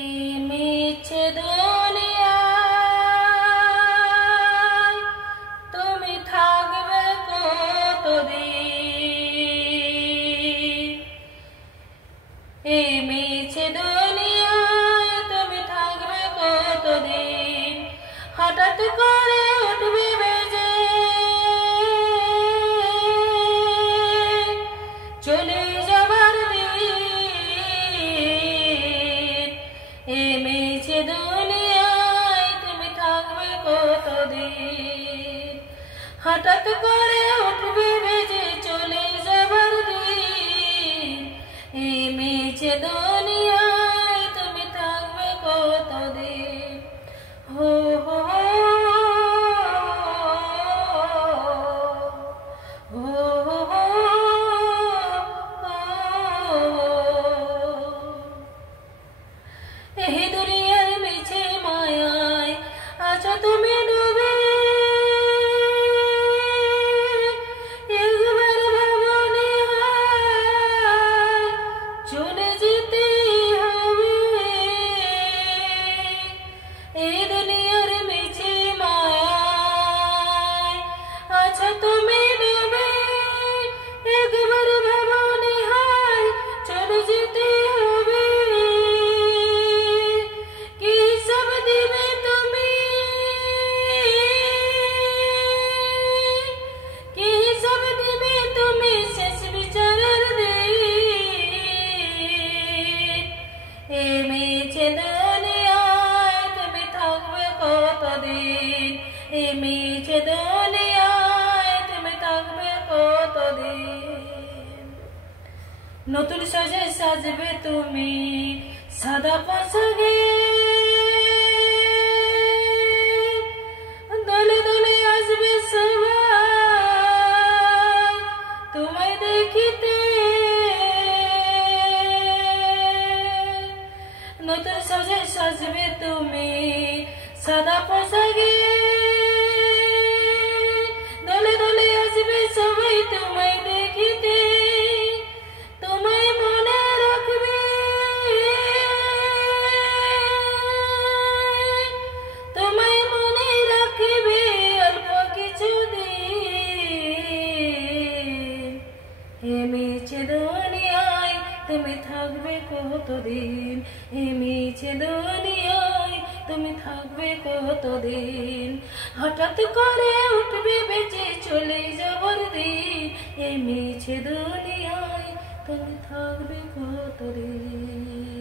এই মিছে দুনিয়ায় তুমি থাকবে কতদিন। এই মিছে দুনিয়ায় তুমি থাকবে কতদিন। হঠাৎ করে উঠবে বেজে চলে যাবার দিন। এই মিছে দুনিয়ায় তুমি থাকবে কতদিন। হঠাৎ করে উঠবে বেজে চলে যাবার দিন। এই মিছে দুনিয়ায় তুমি থাকবে কতদিন। হো হো এই দুনিয়ার মিছে মায়ায় আছো তুমি ডুবে। একবার ভাবনি চলে যেতে হবে। এই দুনিয়ার মিছে মায়ায় আছো তুমি ডুবে। একবার ভাবনি চলে যেতে হবে। কি সব দিবে তুমি, কি সব দিবে তুমি শেষ বিচারের দিন। এই মিছে দুনিয়ায় তুমি থাকবে কতদিন। এই মিছে দুনিয়ায় তুমি থাকবে কতদিন। নতুন সাজে সাজবে তুমি সাদা পোশাকে। দলে দলে আসবে সবাই তোমায় দেখিতে। নতুন সাজে সাজবে তুমি সাদা পোশাকে। দলে দলে আসবে সবাই তোমায় দেখিতে। তোমায় মনে রাখবে, তোমায় মনে রাখবে অল্প কিছুদিন। এই মিছে দুনিয়ায় তুমি থাকবে কতদিন। এই মিছে দুনিয়ায় তুমি থাকবে কতদিন। হঠাৎ করে উঠবে বেঁচে চলে যাবার দিন। এই মিছে দুনিয়ায় তুমি থাকবে কতদিন।